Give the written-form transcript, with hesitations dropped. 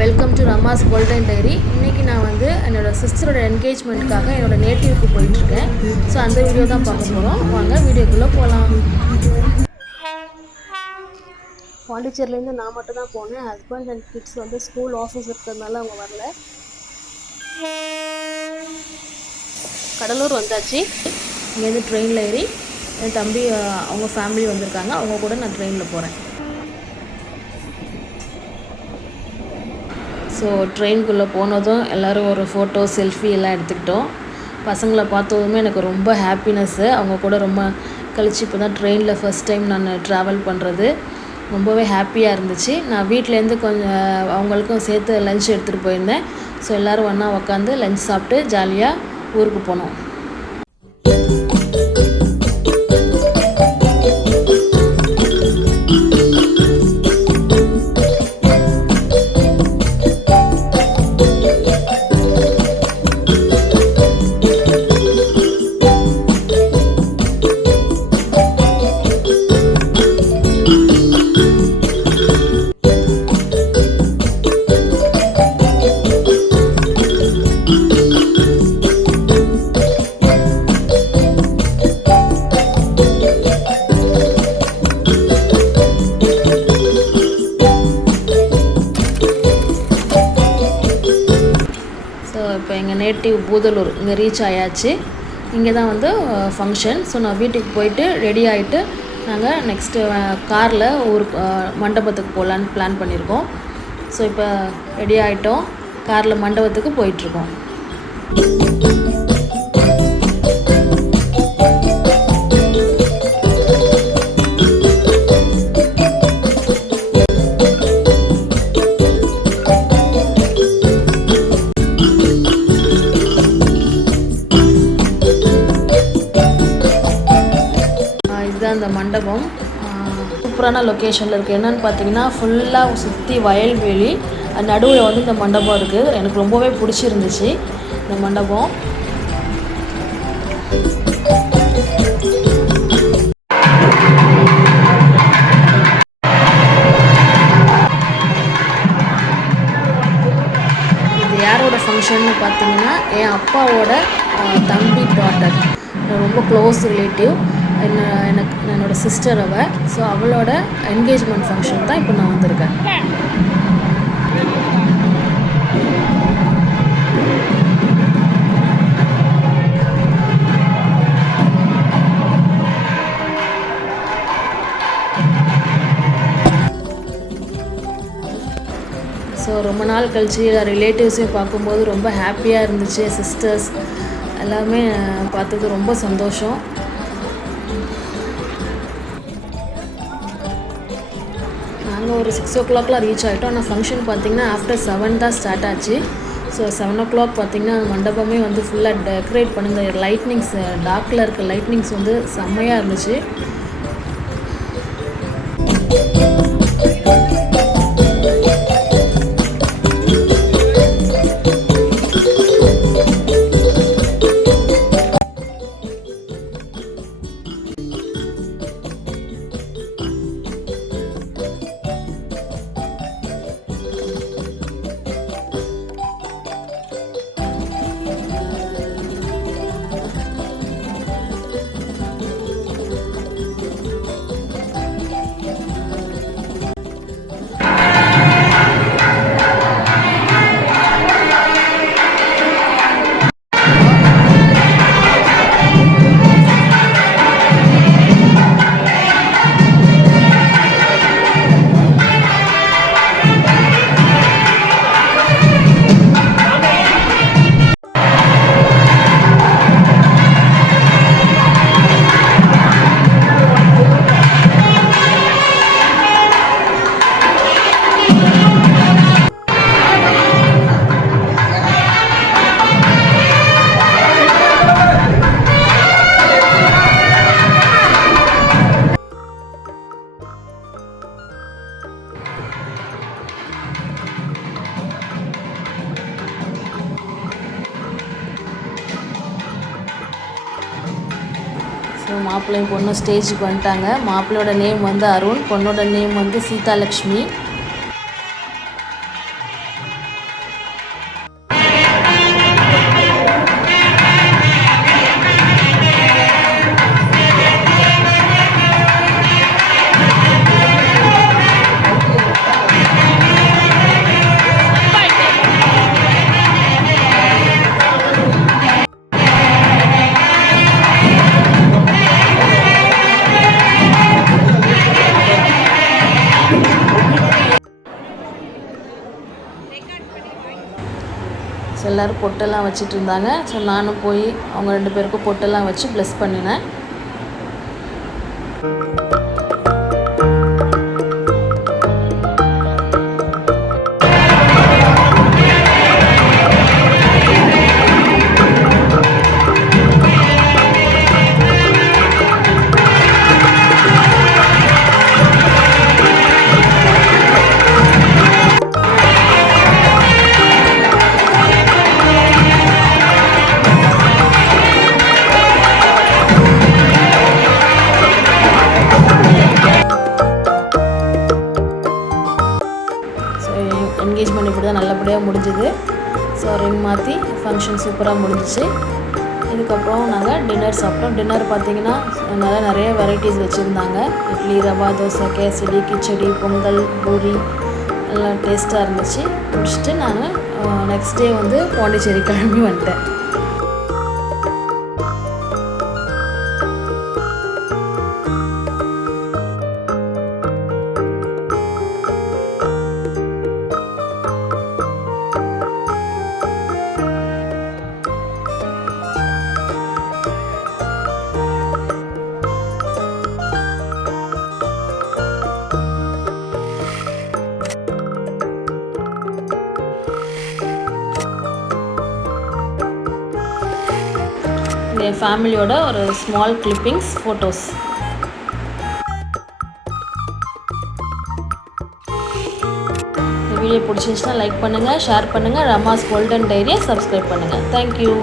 Welcome to Rama's golden diary. இன்றைக்கி நான் வந்து என்னோடய சிஸ்டரோட என்கேஜ்மெண்ட்டுக்காக என்னோடய நேட்டிவ்க்கு போயிட்டுருக்கேன். ஸோ அந்த வீடியோ தான் பார்க்க போகிறோம். வாங்க வீடியோக்குள்ளே போகலாம். பாண்டிச்சேரியிலேருந்து நான் மட்டும் தான் போனேன். ஹஸ்பண்ட் அண்ட் கிட்ஸ் வந்து ஸ்கூல் ஆஃபீஸ் இருக்கிறதுனால அவங்க வரல. கடலூர் வந்தாச்சு. இங்கேருந்து ட்ரெயினில் ஏறி என் தம்பி அவங்க ஃபேமிலி வந்திருக்காங்க. அவங்க கூட நான் ட்ரெயினில் போகிறேன். ஸோ ட்ரெயின்குள்ளே போனதும் எல்லோரும் ஒரு ஃபோட்டோ செல்ஃபி எல்லாம் எடுத்துக்கிட்டோம். பசங்களை பார்த்ததுமே எனக்கு ரொம்ப ஹாப்பினஸ்ஸு. அவங்க கூட ரொம்ப கழிச்சு இப்போ தான் ட்ரெயினில் ஃபஸ்ட் டைம் நான் ட்ராவல் பண்ணுறது. ரொம்பவே ஹாப்பியாக இருந்துச்சு. நான் வீட்டிலேருந்து கொஞ்சம் அவங்களுக்கும் சேர்த்து லஞ்ச் எடுத்துகிட்டு போயிருந்தேன். ஸோ எல்லோரும் ஒன்றா உக்காந்து லஞ்ச் சாப்பிட்டு ஜாலியாக ஊருக்கு போனோம். இப்போ எங்கள் நேட்டிவ் பூதலூர் இங்கே ரீச் ஆயாச்சு. இங்கே தான் வந்து ஃபங்க்ஷன். ஸோ நான் வீட்டுக்கு போயிட்டு ரெடி ஆகிட்டு நாங்கள் நெக்ஸ்ட்டு காரில் ஒரு மண்டபத்துக்கு போகலான்னு பிளான் பண்ணியிருக்கோம். ஸோ இப்போ ரெடி ஆகிட்டோம். காரில் மண்டபத்துக்கு போயிட்டுருக்கோம். அந்த மண்டபம் சூப்பரான லொக்கேஷனில் இருக்குது. என்னென்னு பார்த்தீங்கன்னா ஃபுல்லாக சுற்றி வயல்வெளி, நடுவில் வந்து இந்த மண்டபம் இருக்குது. எனக்கு ரொம்பவே பிடிச்சிருந்துச்சு இந்த மண்டபம். இது யாரோட ஃபங்க்ஷன்னு பார்த்தீங்கன்னா என் அப்பாவோட தம்பி டாட்டர், ரொம்ப க்ளோஸ் ரிலேட்டிவ். என்னோடய சிஸ்டர் அவள். ஸோ அவளோட என்கேஜ்மெண்ட் ஃபங்க்ஷன் தான் இப்போ நான் வந்திருக்கேன். ஸோ ரொம்ப நாள் கழிச்சு ரிலேட்டிவ்ஸையும் பார்க்கும்போது ரொம்ப ஹாப்பியாக இருந்துச்சு. சிஸ்டர்ஸ் எல்லாமே பார்த்தது ரொம்ப சந்தோஷம். நாங்கள் ஒரு 6 o'clock ரீச் ஆகிட்டோம். ஆனால் ஃபங்க்ஷன் பார்த்திங்கன்னா ஆஃப்டர் 7 தான் ஸ்டார்ட் ஆச்சு. ஸோ 7 o'clock பார்த்திங்கன்னா மண்டபமே வந்து ஃபுல்லாக டெக்கரேட் பண்ணி இந்த லைட்னிங்ஸ், டார்க்கில் இருக்க லைட்னிங்ஸ் வந்து செம்மையாக இருந்துச்சு. ஸோ மாப்பிள்ளையும் பொண்ணும் ஸ்டேஜுக்கு வந்துட்டாங்க. மாப்பிள்ளையோட நேம் வந்து அருண், பொண்ணோட நேம் வந்து சீதாலக்ஷ்மி. ஸோ எல்லோரும் பொட்டெல்லாம் வச்சுட்டு இருந்தாங்க. ஸோ நானும் போய் அவங்க 2 பேருக்கும் பொட்டெல்லாம் வச்சு ப்ளஸ் பண்ணினேன். என்கேஜ்மெண்ட் இப்படி தான் நல்லபடியாக முடிஞ்சுது. ஸோ ரிங் மாற்றி ஃபங்க்ஷன் சூப்பராக முடிஞ்சிச்சு. இதுக்கப்புறம் நாங்கள் டின்னர் சாப்பிட்டோம். டின்னர் பார்த்திங்கன்னா நிறைய வெரைட்டிஸ் வச்சுருந்தாங்க. இட்லி, ரவா தோசை, கேசரி, கிச்சடி, பொங்கல், பூரி எல்லாம் டேஸ்ட்டாக இருந்துச்சு. முடிச்சுட்டு நாங்கள் நெக்ஸ்ட் டே வந்து பாண்டிச்சேரி கிளம்பி வந்துட்டேன். என் ஃபேமிலியோட ஒரு ஸ்மால் கிளிப்பிங்ஸ் ஃபோட்டோஸ். இந்த வீடியோ பிடிச்சிருந்துச்சுன்னா லைக் பண்ணுங்கள், ஷேர் பண்ணுங்கள். ரமாஸ் கோல்டன் டைரியை சப்ஸ்கிரைப் பண்ணுங்கள். தேங்க்யூ.